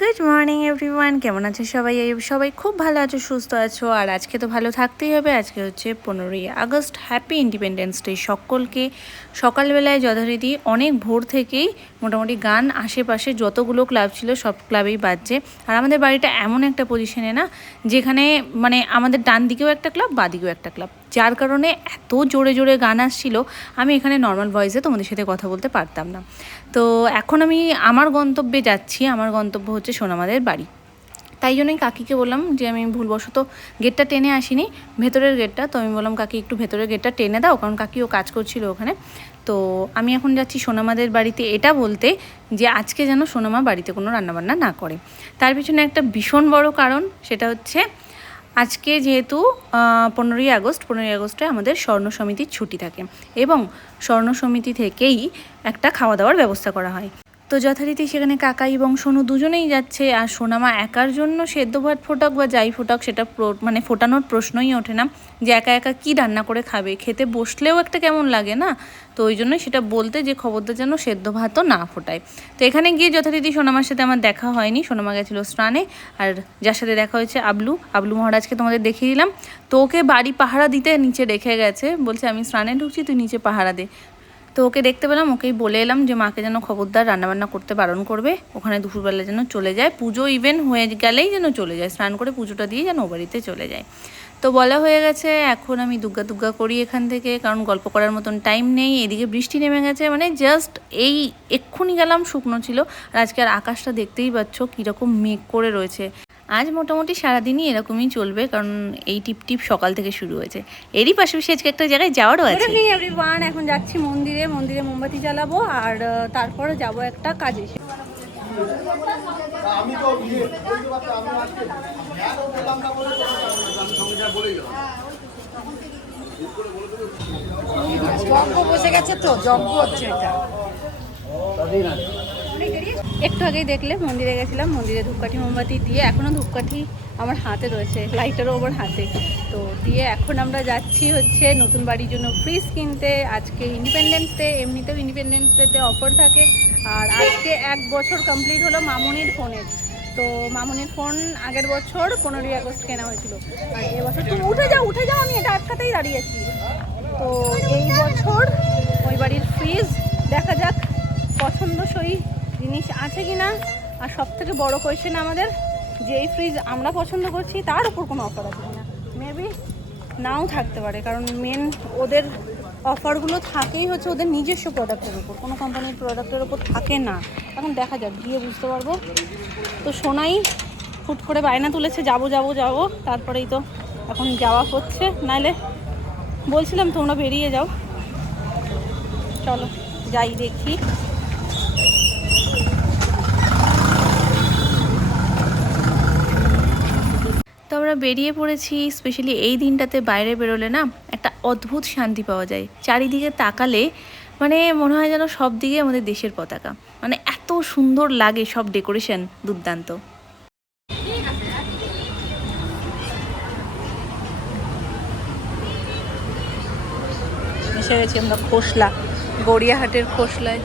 Good morning everyone, কেমন আছো সবাই? সবাই খুব ভালো আছো, সুস্থ আছো। আর আজকে তো ভালো থাকতেই হবে। আজকে হচ্ছে 15ই আগস্ট, হ্যাপি ইন্ডিপেন্ডেন্স ডে সকলকে। সকালবেলায় যথারীতি অনেক ভোর থেকেই মোটামুটি গান আশেপাশে যতগুলো ক্লাব ছিল সব ক্লাবেই বাজছে। আর আমাদের বাড়িটা এমন একটা পজিশনে না, যেখানে মানে আমাদের ডান দিকেও একটা ক্লাব, বাঁ দিকেও একটা ক্লাব, যার কারণে এত জোরে জোরে গান আসছিল, আমি এখানে নর্মাল ভয়েসে তোমাদের সাথে কথা বলতে পারতাম না। তো এখন আমি আমার গন্তব্যে যাচ্ছি। আমার গন্তব্য হচ্ছে সোনামাদের বাড়ি। তাই জন্যই কাকিকে বললাম যে আমি ভুলবশত গেটটা টেনে আসিনি, ভেতরের গেটটা। তো আমি বললাম কাকি একটু ভেতরের গেটটা টেনে দাও, কারণ কাকিও কাজ করছিল ওখানে। তো আমি এখন যাচ্ছি সোনামাদের বাড়িতে, এটা বলতে যে আজকে যেন সোনামা বাড়িতে কোনো রান্নাবান্না না করে। তার পিছনে একটা ভীষণ বড় কারণ, সেটা হচ্ছে আজকে যেহেতু 15ই আগস্টে আমাদের স্বর্ণ সমিতির ছুটি থাকে, এবং স্বর্ণ সমিতি থেকেই একটা খাওয়া দাওয়ার ব্যবস্থা করা হয়। তো যথারীতি সেখানে কাকাই এবং সোনু দুজনেই যাচ্ছে। আর সোনামা একার জন্য সেদ্ধ ভাত ফোটাক বা যাই ফোটাক, সেটা মানে ফোটানোর প্রশ্নই ওঠে না, যে একা একা কী রান্না করে খাবে। খেতে বসলেও একটা কেমন লাগে না? তো ওই জন্যই সেটা বলতে যে খবরদার যেন সেদ্ধ ভাতও না ফোটায়। তো এখানে গিয়ে যথারীতি সোনামার সাথে আমার দেখা হয়নি। সোনামা গেছিলো স্নানে। আর যার সাথে দেখা হয়েছে আবলু মহারাজকে তোমাদের দেখিয়ে দিলাম। তো ওকে বাড়ি পাহারা দিতে নিচে রেখে গেছে, বলছে আমি স্নানে ঢুকছি, তুই নিচে পাহারা দে। তো ওকে দেখতে পেলাম, ওকেই বলে এলাম যে মাকে যেন খবরদার রান্নাবান্না করতে বারণ করবে, ওখানে দুপুরবেলা যেন চলে যায়, পুজো ইভেন হয়ে গেলেই যেন চলে যায়, স্নান করে পুজোটা দিয়ে যেন ও বাড়িতে চলে যায়। তো বলা হয়ে গেছে। এখন আমি দুগ্গা করি এখান থেকে, কারণ গল্প করার মতন টাইম নেই। এদিকে বৃষ্টি নেমে গেছে, মানে জাস্ট এই এক্ষুনি গেলাম শুকনো ছিল। আর আজকে আর আকাশটা দেখতেই পাচ্ছ কীরকম মেঘ করে রয়েছে। আজ মোটামুটি সারাদিনই এরকমই চলবে, কারণ এই টিপ সকাল থেকে শুরু হয়েছে। এরই পাশাপাশি আজকে একটা জায়গায় যাওয়ারও আছে। এভরিওয়ান, এখন যাচ্ছি মন্দিরে মোমবাতি জ্বালাবো, আর তারপর যাব একটা কাজে। যজ্ঞ বসে গেছে, তো যজ্ঞ হচ্ছে এটা। একটু আগেই দেখলে মন্দিরে গেছিলাম, মন্দিরে ধূপকাঠি মোমবাতি দিয়ে, এখনও ধূপকাঠি আমার হাতে রয়েছে, লাইটারও ওপর হাতে। তো দিয়ে এখন আমরা যাচ্ছি হচ্ছে নতুন বাড়ির জন্য ফ্রিজ কিনতে। আজকে ইন্ডিপেন্ডেন্স ডে, এমনিতেও ইন্ডিপেন্ডেন্স ডেতে অফার থাকে। আর আজকে 1 বছর কমপ্লিট হলো মামুনির ফোনের। তো মামুনির ফোন আগের বছর 15ই আগস্ট কেনা হয়েছিল, আর এবছর তুমি উঠে যাও, আমি এটা আটকাতেই দাঁড়িয়েছি। তো এই বছর ওই বাড়ির ফ্রিজ দেখা যাক পছন্দসই জিনিস আছে কি না। আর সবথেকে বড় কোয়েশ্চেন আমাদের, যে এই ফ্রিজ আমরা পছন্দ করছি তার উপর কোনো অফার আছে কিনা। মেবি নাও থাকতে পারে, কারণ মেন ওদের অফারগুলো থাকেই হচ্ছে ওদের নিজস্ব প্রোডাক্টের উপর, কোনো কোম্পানির প্রোডাক্টের উপর থাকে না। এখন দেখা যাক, গিয়ে বুঝতে পারবো। তো সোনাই হুট করে বায়না তুলেছে যাবো, তারপরেই তো এখন যাওয়া হচ্ছে। নাহলে বলছিলাম তোমরা বেরিয়ে যাও, চলো যাই দেখি। তো আমরা বেরিয়ে পড়েছি। স্পেশালি এই দিনটাতে বাইরে বেরোলে না একটা অদ্ভুত শান্তি পাওয়া যায়। চারিদিকে তাকালে মানে মনে হয় যেন সব দিকে আমাদের দেশের পতাকা, মানে এত সুন্দর লাগে, সব ডেকোরেশন দুর্দান্ত। এসে গেছি আমরা খোসলা, গড়িয়াহাটের খোসলায়।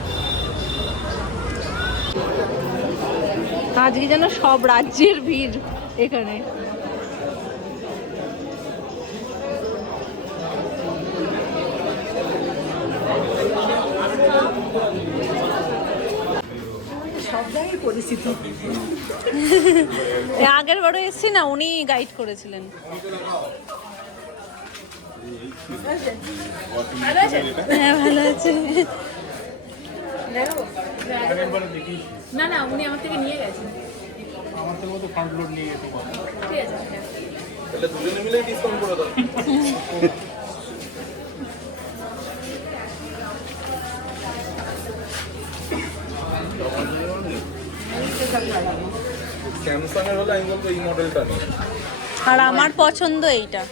আজকে যেন সব রাজ্যের ভিড় এখানে। সব জায়গায় পরিস্থিতি। আগের বারও এসছি না, উনি গাইড করেছিলেন। হ্যাঁ ভালো আছে। না উনি আমার থেকে নিয়ে গেছেন। আমার থেকে তো ফ্রন্ট লোড নিয়ে গেছে। ঠিক আছে, তাহলে দুজনে মিলে ডিসকাউন্ট করে দাও। স্যামসাং এর হলে আমি বলবো এই মডেলটা নিয়ে। আর আমার পছন্দ এইটা,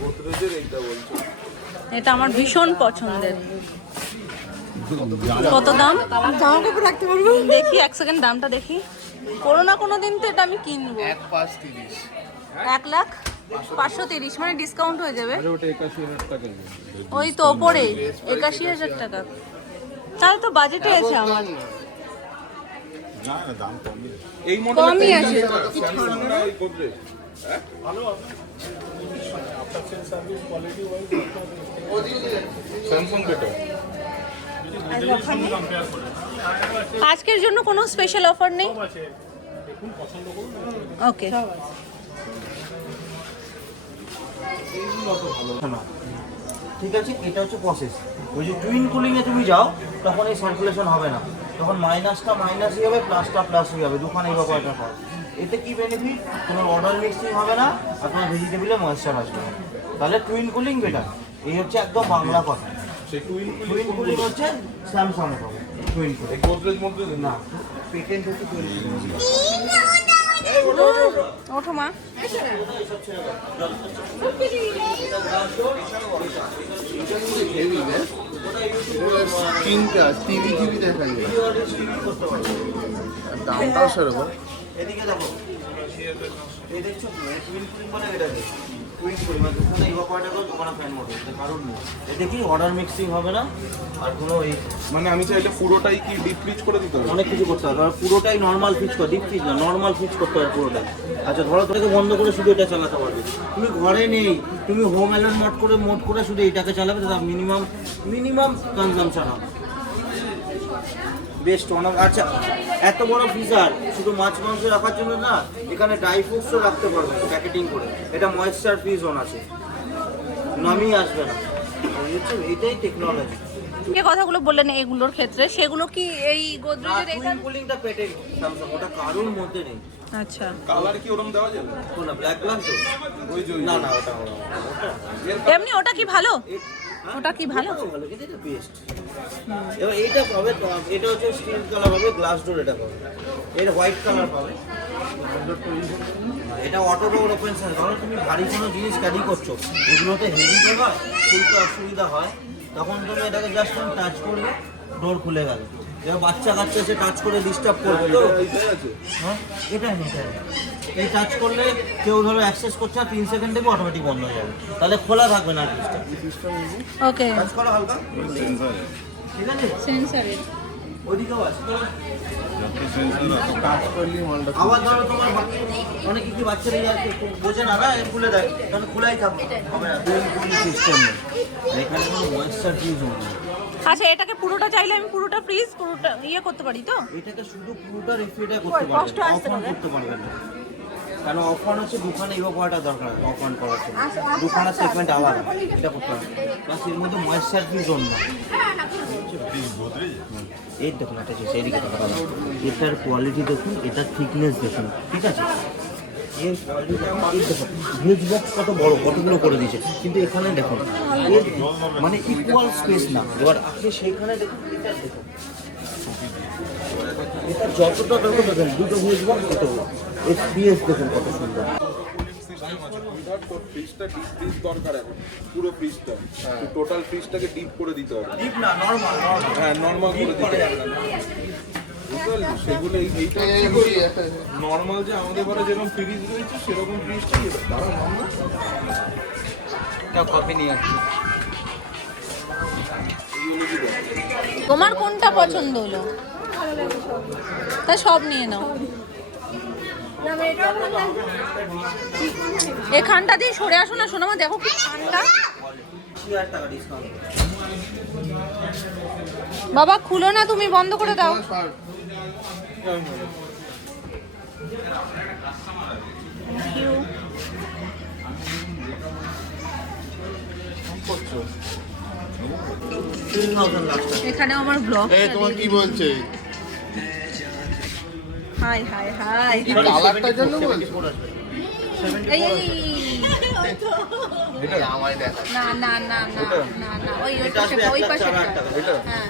গোদরেজের এইটা বলছো? এটা আমার ভীষণ পছন্দের। কত দাম? জামা কাপড় রাখতে পারবো? দেখি 1 সেকেন্ড দামটা দেখি। কোনো না কোনো দিন তো এটা আমি কিনবো। 1,05,30,000, মানে ডিসকাউন্ট হয়ে যাবে। ওটা 81,000 টাকা। ওই তো ওপরে 81,000 টাকা। তাহলে তো বাজেটে আছে আমার। না না দাম কমই আছে। এই মডেল কমই আছে। স্যামসাং না এই গোদরেজ হ্যাঁ স্যামসাং বেটার। আজকের জন্য কোনো স্পেশাল অফার নেই? ওকে, না ঠিক আছে, এটা হচ্ছে প্রসেস। ওই যে টুইন কুলিংয়ে তুমি যাও তখন এই সার্কুলেশন হবে না, তখন মাইনাসটা মাইনাসই হবে, প্লাসটা প্লাসই হবে, দুখানে এই ব্যাপারটা হয়। এতে কি বেনিফিট, তোমার অর্ডার মিক্সিং হবে না আর তোমার ভেজিটেবলে ময়েশ্চার আসবে না, তাহলে টুইন কুলিং বেটার। এই হচ্ছে একদম বাংলা কথা। সেই টুইন কুলিং হচ্ছে স্যামসাংয়ে পাবে টুইন কুলিং। এই গোদরেজ মধ্যে না পেটেন্ট হচ্ছে তৈরি। ওঠো মা। তিনটা টিভি দেখা যায়, দামটাও সেরকম। এদিকে দেখো, এই দেখছো টুইন কুলিং বলে এটাকে টুইন কুলিং, মানে দোকানে এই ব্যাপারটা করে দোকানে ফ্যান মোটর, এটা কারণ নেই। এতে কি অর্ডার মিক্সিং হবে না আর কোনো এই মানে আমি চাইলে পুরোটাই কি ডিপ ফ্রিজ করে দিতে হবে? অনেক কিছু করতে হবে। আর পুরোটাই নর্মাল ফিচ করে, ডিপ ফ্রিজ না, নর্মাল ফিচ করতে হবে পুরোটাই। আচ্ছা ধরো তোকে বন্ধ করে শুধু এটা চালাতে পারবে, তুমি ঘরে নেই, তুমি হোম অ্যালার্ম মোড করে শুধু এইটাকে চালাবে, তাহলে মিনিমাম কনজাম্পশন হবে বেস্ট অনেক। আচ্ছা এত বড় ফ্রিজার শুধু মাছ মাংস রাখার জন্য না, এখানে ড্রাই ফ্রুটসও রাখতে পারবে প্যাকেটিং করে। এটা ময়েশ্চার ফ্রি জোন আছে, নামিয়ে আসবে না। এই হচ্ছে এইটাই টেকনোলজি। যে কথাগুলো বললেন এগুলোর ক্ষেত্রে, সেগুলো কি এই গোদরেজের এটা? কুলিংটা পেটেন্ট স্যামসাং, ওটা কারোর মধ্যে নেই। আচ্ছা, কালার কি ওরকম দেওয়া যাবে? কোনটা ব্ল্যাক গ্লাস তো? ওই যে না না ওটা এমনি ওটা কি ভালো? ওটা কি ভালো? ভালো, কিন্তু এটা বেস্ট। এবার এইটা পাবে, এটা হচ্ছে স্টিল কালার পাবে, গ্লাস ডোর এটা পাবে, এটা হোয়াইট কালার পাবে। এটা অটো ডোর ওপেন সেন্স, ধরো তুমি ভারী কোনো জিনিস ক্যারি করছো, এগুলোতে হেভি হয়, খুলতে অসুবিধা হয়, তখন তুমি এটাকে জাস্ট টাচ করবে, ডোর খুলে গেল। এবার বাচ্চা কাচ্চা এসে টাচ করে ডিস্টার্ব করবে তো, এইটাই আছে। হ্যাঁ এটাই নেই। এই টাচ করলে কেউ ধরো অ্যাক্সেস করছে না, 3 সেকেন্ড থেকে অটোমেটিক বন্ধ হয়ে যাবে, তাহলে খোলা থাকবে না জিনিসটা। ওকে, টাচ করো হালকা, ঠিক আছে। সেন্সরের। ওইদিকেও আছে তো। কাজ করলেই মালটা আবার ধরো তোমার অনেক কিছু বাচ্চারা বোঝে না, খুলে দেয়, তাহলে খোলাই থাকবে, হবে না। দুই সিস্টেম নেই, এখানে কোনো ময়েশ্চার ফ্রিজ নেই। আচ্ছা, এটাকে পুরোটা চাইলে আমি পুরোটা ফ্রিজ পুরোটা ইয়ে করতে পারি তো? এটাকে শুধু পুরোটা রেফ্রিজারেটর করতে পারবে, অফ অন করতে পারবে না, কারণ অফ অন হচ্ছে দুখানে ইভাপোরেটর দরকার অফ অন করার জন্য, দুখানা সেগমেন্ট আলাদা, এটা করতে পারবে। প্লাস এর মধ্যে ময়েশ্চার ফ্রি জোন না। এই দেখুন এটা হচ্ছে এদিকে দেখুন, এটার কোয়ালিটি দেখুন, এটার থিকনেস দেখুন, ঠিক আছে। এর কোয়ালিটি দেখুন, ভেজ বক্স কত বড়, কতগুলো করে দিয়েছে, কিন্তু এখানে দেখুন এর মানে ইকুয়াল স্পেস না। এবার আপনি সেইখানে দেখুন, এটা দেখুন, এটা যতটা দেখুন দেখুন, দুটো ভেজ বক্স কত এর স্পেস দেখুন কত সুন্দর। ফ্রিজটা ডিপ ফ্রিজ দরকার এখন, পুরো ফ্রিজটা টোটাল ফ্রিজটাকে ডিপ করে দিতে হবে। ডিপ না, নরমাল। হ্যাঁ নর্মাল করে দিতে হবে। বুঝতে পারলি? সেগুলো এইটা নর্মাল যে আমাদের ঘরে যেরকম ফ্রিজ রয়েছে সেরকম ফ্রিজটাই তারা নর্মাল। কফি নিয়ে আসছি। তোমার কোনটা পছন্দ হলো? তা সব নিয়ে নাও। এখানটা দিয়ে সরে আসো না সোনামা, দেখো কি ঠান্ডা। 60 টাকা ডিসকাউন্ট। বাবা খুলো না, তুমি বন্ধ করে দাও। এখানে আমার ব্লগ। তোমার কি বলছে? High high high. কালারটার জন্য বলছো? এই এই আমায় দেখা না না না না না না, ওই ওই পাশে, ওই পাশে। হ্যাঁ।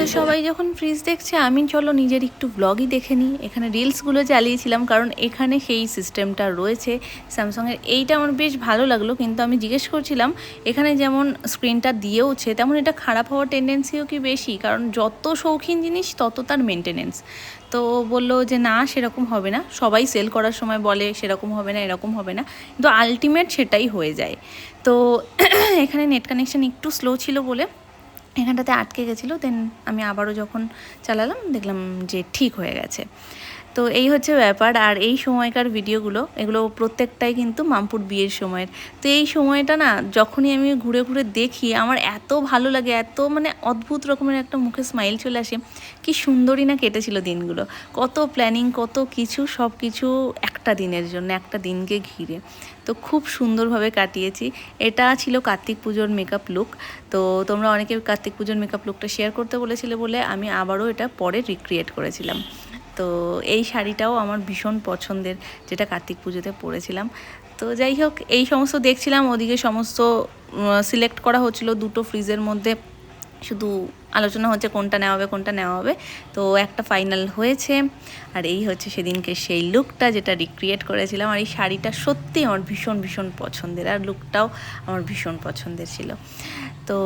তো সবাই যখন ফ্রিজ দেখছে, আমি চলো নিজের একটু ব্লগই দেখে নিই। এখানে রিলসগুলো চালিয়েছিলাম, কারণ এখানে সেই সিস্টেমটা রয়েছে স্যামসাংয়ের। এইটা আমার বেশ ভালো লাগলো, কিন্তু আমি জিজ্ঞেস করছিলাম এখানে যেমন স্ক্রিনটা দিয়েওছে, তেমন এটা খারাপ হওয়ার টেন্ডেন্সিও কি বেশি? কারণ যত শৌখিন জিনিস তত তার মেনটেনেন্স। তো বললো যে না সেরকম হবে না, সবাই সেল করার সময় বলে সেরকম হবে না, এরকম হবে না, কিন্তু আলটিমেট সেটাই হয়ে যায়। তো এখানে নেট কানেকশান একটু স্লো ছিল বলে এখানটাতে আটকে গেছিলো। দেন আমি আবারও যখন চালালাম দেখলাম যে ঠিক হয়ে গেছে। তো এই হচ্ছে ব্যাপার। আর এই সময়কার ভিডিওগুলো এগুলো প্রত্যেকটাই কিন্তু মামপুর বিয়ের সময়ের। তো এই সময়টা না যখনই আমি ঘুরে ঘুরে দেখি আমার এত ভালো লাগে, এত মানে অদ্ভুত রকমের একটা মুখে স্মাইল চলে আসে। কি সুন্দরই না কেটেছিল দিনগুলো, কত প্ল্যানিং, কত কিছু, সব কিছু একটা দিনের জন্য, একটা দিনকে ঘিরে। তো খুব সুন্দরভাবে কাটিয়েছি। এটা ছিল কার্তিক পুজোর মেকআপ লুক। তো তোমরা অনেকে কার্তিক পুজোর মেকআপ লুকটা শেয়ার করতে বলেছিলে বলে আমি আবারও এটা পরে রিক্রিয়েট করেছিলাম। তো এই শাড়িটাও আমার ভীষণ পছন্দের, যেটা কার্তিক পুজোতে পরেছিলাম। তো যাই হোক, এই সমস্ত দেখছিলাম, ওদিকে সমস্ত সিলেক্ট করা হচ্ছিল, দুটো ফ্রিজের মধ্যে শুধু আলোচনা হচ্ছে কোনটা নেওয়া হবে, কোনটা নেওয়া হবে। তো একটা ফাইনাল হয়েছে। আর এই হচ্ছে সেদিনকে সেই লুকটা যেটা রিক্রিয়েট করেছিলাম। আর এই শাড়িটা সত্যি আমার ভীষণ ভীষণ পছন্দের, আর লুকটাও আমার ভীষণ পছন্দের ছিল। তো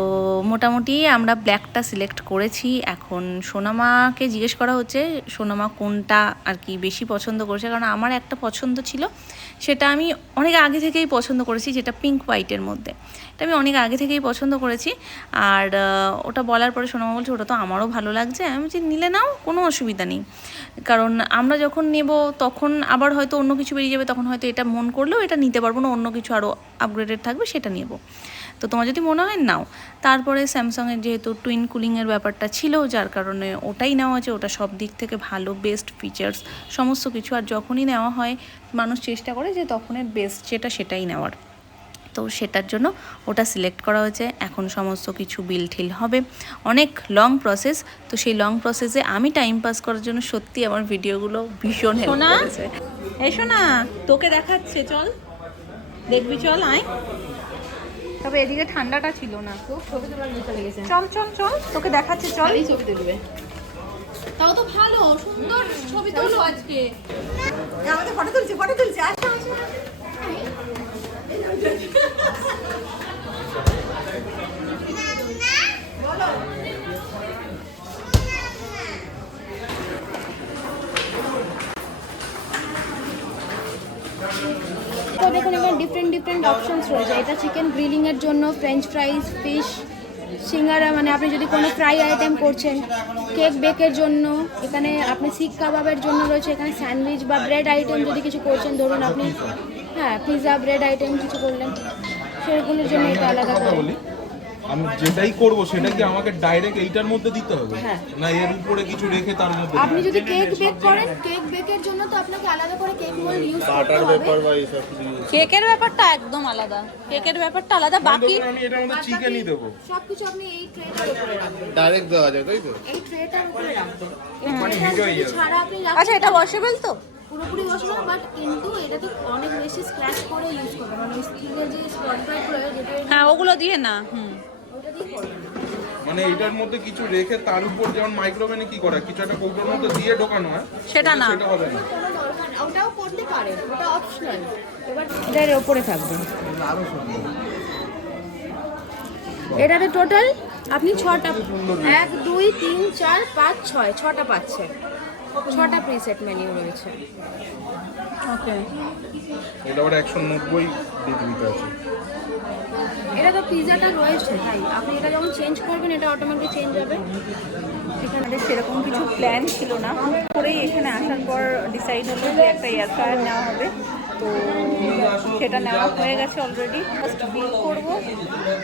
মোটামুটি আমরা ব্ল্যাকটা সিলেক্ট করেছি। এখন সোনামাকে জিজ্ঞেস করা হচ্ছে সোনামা কোনটা আর কি বেশি পছন্দ করেছে, কারণ আমার একটা পছন্দ ছিল, সেটা আমি অনেক আগে থেকেই পছন্দ করেছি, যেটা পিঙ্ক হোয়াইটের মধ্যে। এটা আমি অনেক আগে থেকেই পছন্দ করেছি। আর ওটা বলার পরে সোনামা বলছে ওটা তো আমারও ভালো লাগছে। আমি বলছি নিলে নাও, কোনো অসুবিধা নেই, কারণ আমরা যখন নেব তখন আবার হয়তো অন্য কিছু বেরিয়ে যাবে, তখন হয়তো এটা মন করলেও এটা নিতে পারবো না, অন্য কিছু আরও আপগ্রেডেড থাকবে সেটা নেব। তো তোমার যদি মনে হয় নাও। তারপরে স্যামসাংয়ের যেহেতু টুইন কুলিংয়ের ব্যাপারটা ছিল, যার কারণে ওটাই নেওয়া হয়েছে। ওটা সব দিক থেকে ভালো, বেস্ট ফিচার্স সমস্ত কিছু। আর যখনই নেওয়া হয় মানুষ চেষ্টা করে যে তখনের বেস্ট যেটা সেটাই নেওয়ার। তো সেটার জন্য ওটা সিলেক্ট করা হয়েছে। এখন সমস্ত কিছু বিল ঠিল হবে, অনেক লং প্রসেস। তো সেই লং প্রসেসে আমি টাইম পাস করার জন্য সত্যি আমার ভিডিওগুলো ভীষণ হেল্প করেছে। এসো না, তোকে দেখাচ্ছে, চল দেখবি, চল আয়। তবে এদিকে ঠান্ডাটা ছিল না, চল চল চল, তোকে দেখাচ্ছে, চল। ছবি তুলবে, তাও তো ভালো সুন্দর ছবি তুলো আজকে। আমাদের ফটো তুলছি আসো আসো। তো দেখুন এখানে ডিফারেন্ট অপশনস রয়েছে। এটা চিকেন গ্রিলিং এর জন্য, ফ্রেঞ্চ ফ্রাইজ, ফিশ, সিঙ্গারা, মানে আপনি যদি কোনো ফ্রাই আইটেম করছেন, কেক বেকের জন্য, এখানে আপনি শিক কাবাবের জন্য রয়েছে, এখানে স্যান্ডউইচ বা ব্রেড আইটেম যদি কিছু করছেন, ধরুন আপনি হ্যাঁ পিৎজা ব্রেড আইটেম কিছু করলেন, সেগুলোর জন্য এটা আলাদা করে। আমি যেটাই করব সেটা কি আমাকে ডাইরেক্ট এইটার মধ্যে দিতে হবে, হ্যাঁ। না এর উপরে কিছু রেখে তার মধ্যে আপনি যদি কেক বেক করেন, কেক বেকের জন্য তো আপনাকে আলাদা করে কেক মোল্ড ইউজ করতে বাটার হবে। পেপার বা এইসব কেকের ব্যাপারটা একদম আলাদা, কেকের ব্যাপারটা আলাদা। বাকি আমি এটার মধ্যে চিকেনই দেবো। সবকিছু আপনি এই ট্রেটার উপরে রাখবেন, ডাইরেক্ট দেওয়া যায় তাই তো? এই ট্রেটার উপরে রাখবেন। মানে হিট হয়ে যাবে। ছাড়া আপনি আচ্ছা, এটা ওয়াশেবল তো? পুরোপুরি বসানো, বাট কিন্তু এটাতে অনেক বেশি স্ক্র্যাচ করে ইউজ করবেন, মানে স্টিলের যে স্পটলাইটগুলো যেটা হ্যাঁ, ওগুলো দিয়ে না। ওটা দিয়ে করবেন। মানে এটার মধ্যে কিছু রেখে তার উপর যেমন মাইক্রোওভেনে কি করা, কিছু একটা কৌটোর মধ্যে দিয়ে ঢোকানো হয়, সেটা না। সেটা হবে না। কোনো দরকার না, ওটাও করতে পারেন, ওটা অপশনাল। এবার এটার ওপরে থাকবে। এটাতে টোটাল আপনি 6টা, 1 2 3 4 5 6 6টা পাচ্ছেন। 6টা প্রিসেট মেনু রয়েছে। ওকে, এটা আবার 190 ডিগ্রিতে আছে। এটা তো পিজাটা রয়েছে, তাই আপনি এটা যখন চেঞ্জ করবেন এটা অটোমেটিক চেঞ্জ হবে। এখানে সেরকম কিছু প্ল্যান ছিল না, হুট করেই এখানে আসার পর ডিসাইড হলো যে একটা এয়ার ফ্রায়ার নেওয়া হবে। তো সেটা নেওয়া হয়ে গেছে অলরেডি। ফার্স্ট বিল করবো।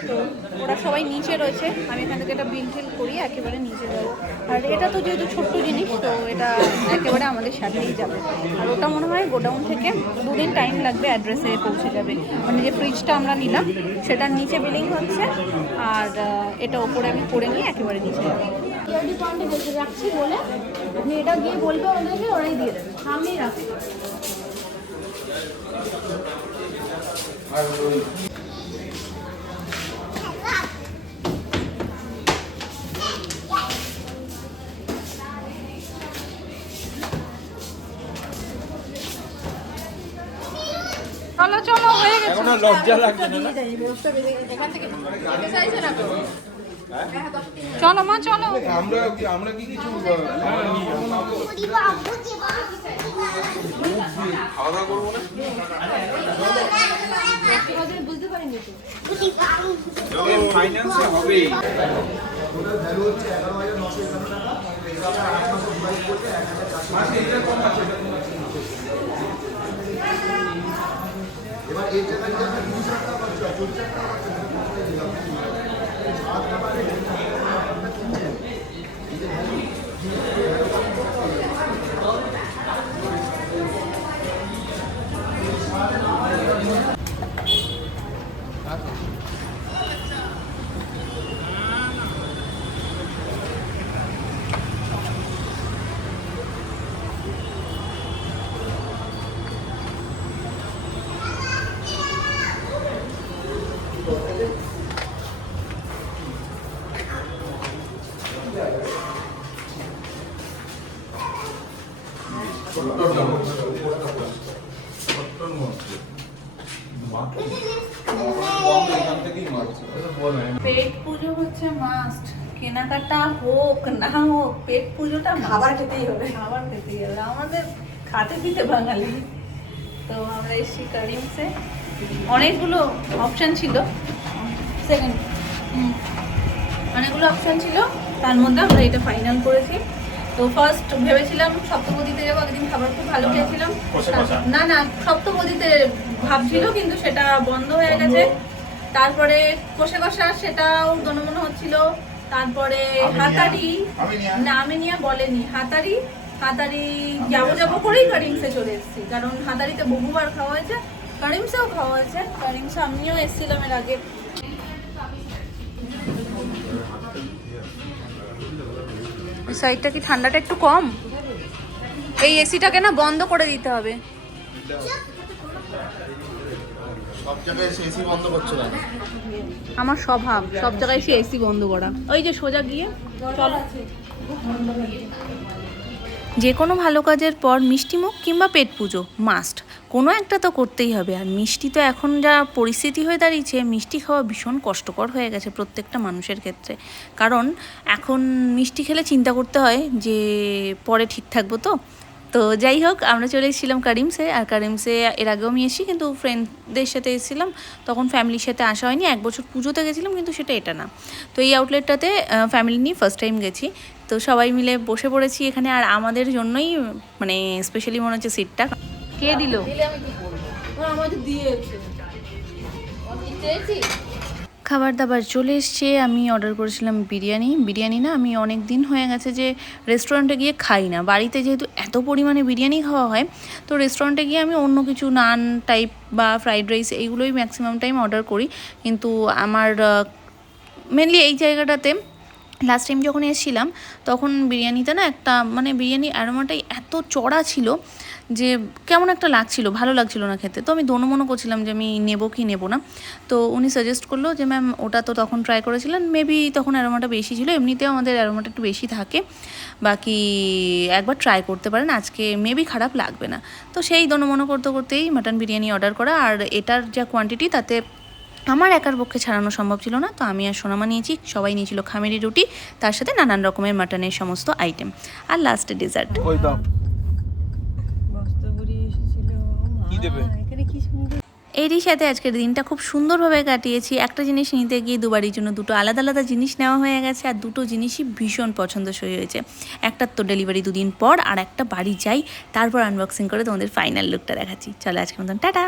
তো ওরা সবাই নিচে রয়েছে, আমি এখান থেকে একটা বিল টিল করি একেবারে নিচে যাবো। আর এটা তো যেহেতু ছোট্ট জিনিস, তো এটা একেবারে আমাদের সাথেই যাবে। আর ওটা মনে হয় গোডাউন থেকে 2 দিন টাইম লাগবে, অ্যাড্রেসে পৌঁছে যাবে। মানে যে ফ্রিজটা আমরা নিলাম সেটার নিচে বিলিং হচ্ছে, আর এটা ওপরে আমি করে নিয়ে একেবারে নিচে যাবো। সিআরডি পয়েন্টে বসে রাখছি বলে আপনি এটা গিয়ে বলবেন, ওদেরকে ওরাই দিয়ে দেবে, সামনেই রাখবে। চলো চলো, হয়ে গেছে। এখন আর লজ্জা লাগছে না। এই বস্তা বেঁধে গেছে। এখান থেকে চাইছে না তো চলো মা চলো। আমরা কি কিছু খাওয়া দাওয়া করবো না? ফাইন্যান্সে হবেই। পেট পুজো হচ্ছে মাস্ট, কেনাকাটা হোক না হোক পেট পুজোটা খাবার খেতেই হবে। খাবার খেতেই হবে, আমাদের খাতে পিতে বাঙালি। তো আমরা এসেছি কারিমসে, অনেকগুলো অপশান ছিল, সেকেন্ড অনেকগুলো অপশান ছিল, তার মধ্যে আমরা এটা ফাইনাল করেছি। তো ফার্স্ট ভেবেছিলাম সপ্তপদীতে যাবো, একদিন খাবার খুব ভালো খেয়েছিলাম। না না সপ্তপদীতে ভাবছিল কিন্তু সেটা বন্ধ হয়ে গেছে। তারপরে কষে কষা সেটাও দনমনে হচ্ছিল। তারপরে হাতারি, না আমি নিয়ে বলেনি, হাতারি যাবো করেই কারিমসে চলে এসেছি, কারণ হাতারিতে বহুবার খাওয়া হয়েছে, কারিমসেও খাওয়া হয়েছে। কারিমসে আমিও এসেছিলাম এর আগে। ওই সাইডটা কি ঠান্ডাটা একটু কম? এই এসিটাকে না বন্ধ করে দিতে হবে। সব জায়গায় এসি বন্ধ করছে না। আমার স্বভাব সব জায়গায় এসে এসি বন্ধ করা। ওই যে সোজা গিয়ে চলো। যে কোনো ভালো কাজের পর মিষ্টিমুখ কিংবা পেট পুজো মাস্ট, কোনো একটা তো করতেই হবে। আর মিষ্টি তো এখন যা পরিস্থিতি হয়ে দাঁড়িয়েছে, মিষ্টি খাওয়া ভীষণ কষ্টকর হয়ে গেছে প্রত্যেকটা মানুষের ক্ষেত্রে। কারণ এখন মিষ্টি খেলে চিন্তা করতে হয় যে পরে ঠিক থাকবো তো। তো যাই হোক, আমরা চলে এসেছিলাম কারিমসে। আর কারিমসে এর আগেও আমি এসেছি, কিন্তু ফ্রেন্ডদের সাথে এসেছিলাম, তখন ফ্যামিলির সাথে আসা হয়নি। এক বছর পুজোতে গেছিলাম, কিন্তু সেটা এটা না। তো এই আউটলেটটাতে ফ্যামিলি নিয়ে ফার্স্ট টাইম গেছি। তো সবাই মিলে বসে পড়েছি এখানে, আর আমাদের জন্যই মানে স্পেশালি মনে হচ্ছে সিটটা। কে দিল? খাবার দাবার চলে এসছে। আমি অর্ডার করেছিলাম বিরিয়ানি না, আমি অনেক দিন হয়ে গেছে যে রেস্টুরেন্টে গিয়ে খাই না। বাড়িতে যেহেতু এত পরিমাণে বিরিয়ানি খাওয়া হয়, তো রেস্টুরেন্টে গিয়ে আমি অন্য কিছু নান টাইপ বা ফ্রাইড রাইস এইগুলোই ম্যাক্সিমাম টাইম অর্ডার করি। কিন্তু আমার মেনলি এই জায়গাটাতে লাস্ট টাইম যখন এসেছিলাম, তখন বিরিয়ানিতে না একটা মানে বিরিয়ানির অ্যারোমাটাই এত চড়া ছিল যে কেমন একটা লাগছিল, ভালো লাগছিল না খেতে। তো আমি দোনো করছিলাম যে আমি নেবো কি নেবো না। তো উনি সাজেস্ট করলো যে ম্যাম ওটা তো তখন ট্রাই করেছিলেন, মেবি তখন অ্যারোমাটা বেশি ছিল, এমনিতেও আমাদের অ্যারোমাটা একটু বেশি থাকে, বাকি একবার ট্রাই করতে পারেন, আজকে মেবি খারাপ লাগবে না। তো সেই দোনো করতেই মাটন বিরিয়ানি অর্ডার করা। আর এটার যা কোয়ান্টিটি, তাতে আমার একার পক্ষে ছাড়ানো সম্ভব ছিল না। তো আমি আর সোনামা নিয়েছি, সবাই নিয়েছিল খামেরি রুটি, তার সাথে নানান রকমের মাটনের সমস্ত আইটেম, আর লাস্টে ডেজার্ট। এরই সাথে আজকের দিনটা খুব সুন্দরভাবে কাটিয়েছি। একটা জিনিস নিতে গিয়ে দুবারের জন্য দুটো আলাদা আলাদা জিনিস নেওয়া হয়ে গেছে, আর দুটো জিনিসই ভীষণ পছন্দসই হয়েছে। একটার তো ডেলিভারি 2 দিন পর, আর একটা বাড়ি যাই তারপর আনবক্সিং করে তোমাদের ফাইনাল লুকটা দেখাচ্ছি। চলো আজকের মতন টাটা।